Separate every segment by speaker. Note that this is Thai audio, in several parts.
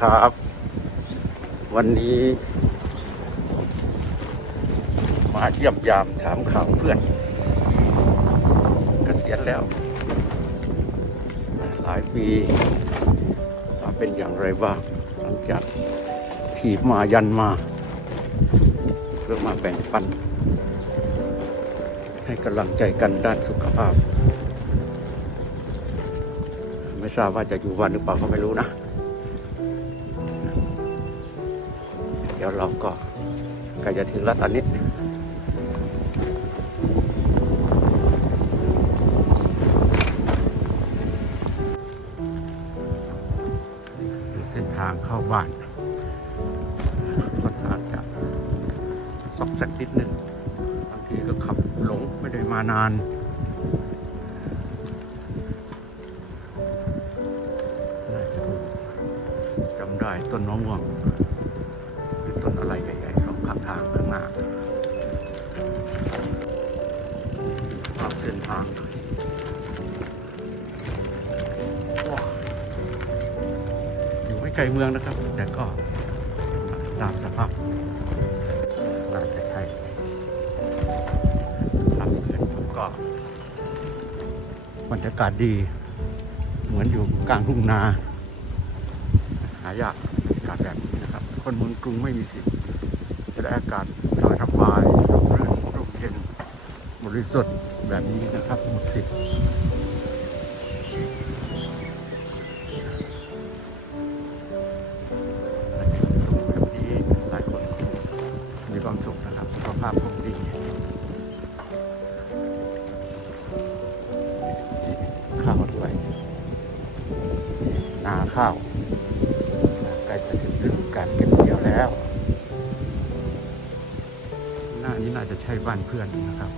Speaker 1: ครับ วันนี้ มาเยี่ยมยามถามข่าวเพื่อนเกษียณแล้ว หลายปีว่าเป็นอย่างไรบ้างหลังจากถีบมายันมา เพื่อมาแบ่งปัน ให้กำลังใจกันด้านสุขภาพ ไม่ทราบว่าจะอยู่วันหรือเปล่าก็ไม่รู้นะ ดี๋ยวเราก็ใกล้จะถึงแล้วตอนนี้คือเส้นทางเข้าบ้านค่อนข้างจะซอกแซกนิดหนึ่งบางทีก็ขับหลงไม่ได้มานานน่าจะดูจำได้ต้นมะม่วงหรื อต้อะไรใหญ่ๆของข้างทางข้างหน้าสภาพเส้นทางว้าอยู่ไม่ไกลเมืองนะครับ แต่ก็ตามสภาพน่าจะใช่รับก็บรรยากาศดี เหมือนอยู่กลางทุ่งนา หายากบรรยากาศแบบนี้นะครับ คนเมืองกรุงไม่มีสิทธิ์ จะได้อากาศสบายสบายร่มรื่นร่มเย็นบริสุทธิ์แบบนี้นะครับหมดสิทธิ์แบบนี้หลายคนมีความสุขนะครับสุขภาพคงดีข้าวด้วยนาข้าวใกล้จะถึงฤดูการเก็บเกี่ยวแล้ว นี้น่าจะใช่บ้านเพื่อนนะครับ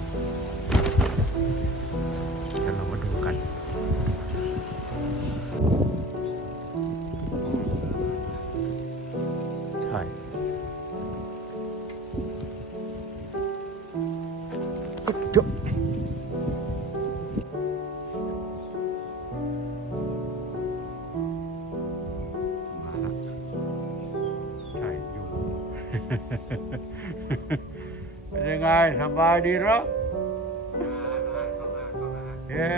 Speaker 1: ไงสบายดีเหรอเย้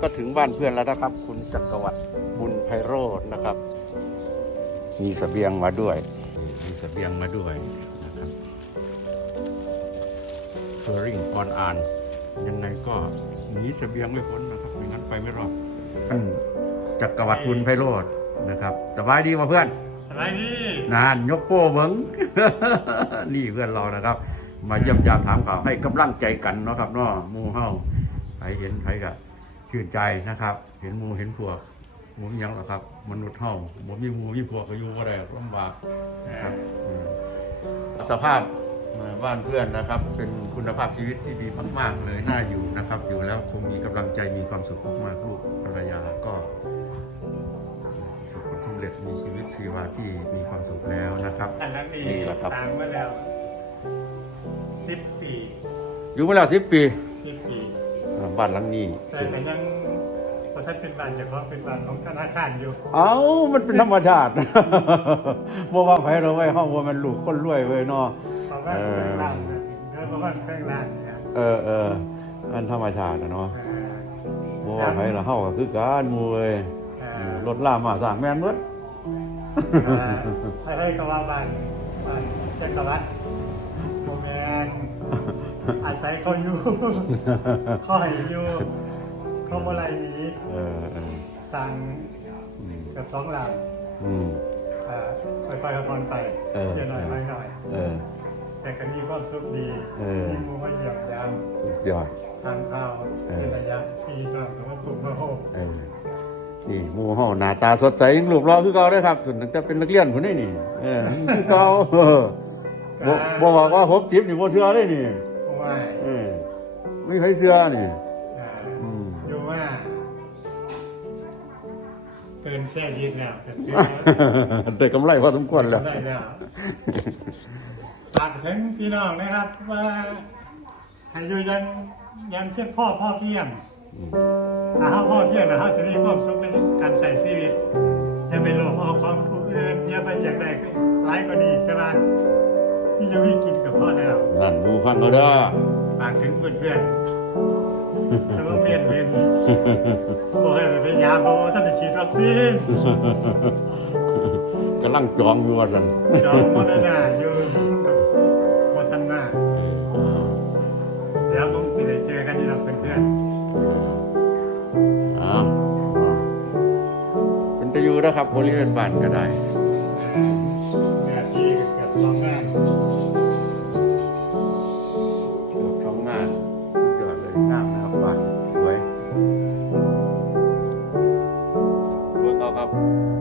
Speaker 1: ก็ถึงบ้านเพื่อนแล้วนะครับ คุณจักรวัตรบุญไพโรจน์นะครับ มีเสบียงมาด้วย มีเสบียงมาด้วยนะครับเฟอร์ริงออนอานยังไงก็หนีเสบียงไม่พ้นนะครับไม่งั้นไปไม่รอดท่านจักรวัตรบุญไพโรจน์นะครับสบายดีมาเพื่อน
Speaker 2: อะไรนี่
Speaker 1: นานยกโป้เบิง นี่เพื่อนเรานะครับ มาเยี่ยมยามถามข่าวให้กำลังใจกันเนาะครับเนาะหมูเฮาใครเห็นใครก็ชื่นใจนะครับ เห็นหมูเห็นพวกหมูมีหยังหรอกครับ มนุษย์เฮาหมูมีหมูมีพวกก็อยู่บ่ได้ลำบากนะครับอืมสภาพบ้านเพื่อนนะครับ เป็นคุณภาพชีวิตที่ดีมาก ๆ เลยน่าอยู่นะครับ อยู่แล้วคงมีกำลังใจมีความสุขมากๆลูกภรรยาก็ประสบผลสำเร็จมีชีวิตชีวาที่มีความสุขแล้วนะครับ
Speaker 2: อันนั้นนี่
Speaker 1: นี่แหละครับ
Speaker 2: สร้างมาแล้วสิบปี
Speaker 1: อยู่มาแล้วสิบปี
Speaker 2: สิบปี
Speaker 1: อ่าบ้านหลังนี้
Speaker 2: แต่ก็ยังพอท่านเป็นบ้านเฉพาะเป็นบ้านของธนาคารอยู่
Speaker 1: เอ้ามันเป็นธรรมชาติ บ่วางไผเราไว้ห้องว่ามันลูกคนรวยเว้ยเนาะ
Speaker 2: เพราะว่า
Speaker 1: เออ
Speaker 2: เครื่องล่างนะเดินประมาณเครื่องล่างเนี่ย
Speaker 1: เออเอออันธรรมชาติอะเนาะ
Speaker 2: เออ
Speaker 1: บ่วางไผเราเฮาก็คือการหมู่เว้ย
Speaker 2: เอ
Speaker 1: เอ
Speaker 2: อ
Speaker 1: อรถล่ามาสร้างแม่นหมด
Speaker 2: เออให้ให้ก็ว่าบ้านบ้านจักรวรรดิโม แมนอาศัยเขาอยู่ เขาให้อยู่เขาเมื่อไรนี้
Speaker 1: เออเออ
Speaker 2: สั่ง
Speaker 1: อืม
Speaker 2: กับสองหลัง
Speaker 1: อืม
Speaker 2: อ่าค่อยๆค่อยๆไป
Speaker 1: เออ
Speaker 2: เยอะหน่อยไม่หน่อย
Speaker 1: เออ
Speaker 2: แต่ก็มีความสุขดี
Speaker 1: เออ
Speaker 2: มีหมูมาเยี่ยมยาม
Speaker 1: สุดยอด
Speaker 2: ทานข้าว
Speaker 1: เออ
Speaker 2: เป็นระยะปีนอกแล้วก็ปลูกมะโฮก
Speaker 1: เออ นี่หมู่เฮาหน้าตาสดใสยังรูปรอคือเก่าเด้อครับถึงจะเป็นนักเรียนพุ่นนี่นี่ เออคือเก่าเออ บ่บ่บอกว่าผมจิบนี่บ่เชื่อเด้นี่
Speaker 2: เพราะว่า
Speaker 1: เออไม่เคยเชื่อนี่
Speaker 2: อ่า
Speaker 1: อืม
Speaker 2: อยู่ว่าเตือนแซ่ยิดแล้วแต่เตือน
Speaker 1: ได้กำไรพอสมควรแล้ว
Speaker 2: ได้แล้วฝากถึงพี่น้องนะครับว่าให้อยู่ยันยันเพียงพ่อพ่อเพียง
Speaker 1: อืม
Speaker 2: ถ้าเขาพ่อเพียงนะเขาจะมีความสุขในการใส่ชีวิตอยังเป็นโลกเอาคของผู้อื่นอย่าไปอยากได้หลายกว่านี้ใช่ไหม พี่จะวิ่งกินกับพ่อแล้ว
Speaker 1: นั่นหมูฟังเขาเด้อ
Speaker 2: ฝากถึงเพื่อนๆแต่ว่าเปลี่ยนเป็นบอกให้ไปพยายามเพราะว่าท่านได้ฉีดวัคซีน
Speaker 1: กำลังจองอยู่ว่าซั่น
Speaker 2: จองโมเดอร์นาอยู่วัฒนมาเดี๋ยวคงสิได้เจอกันที่เราเป็นเพื่อน
Speaker 1: อ้าวเป็นตะยูนะครับบริเวณบ้านก็ได้
Speaker 2: Thank you.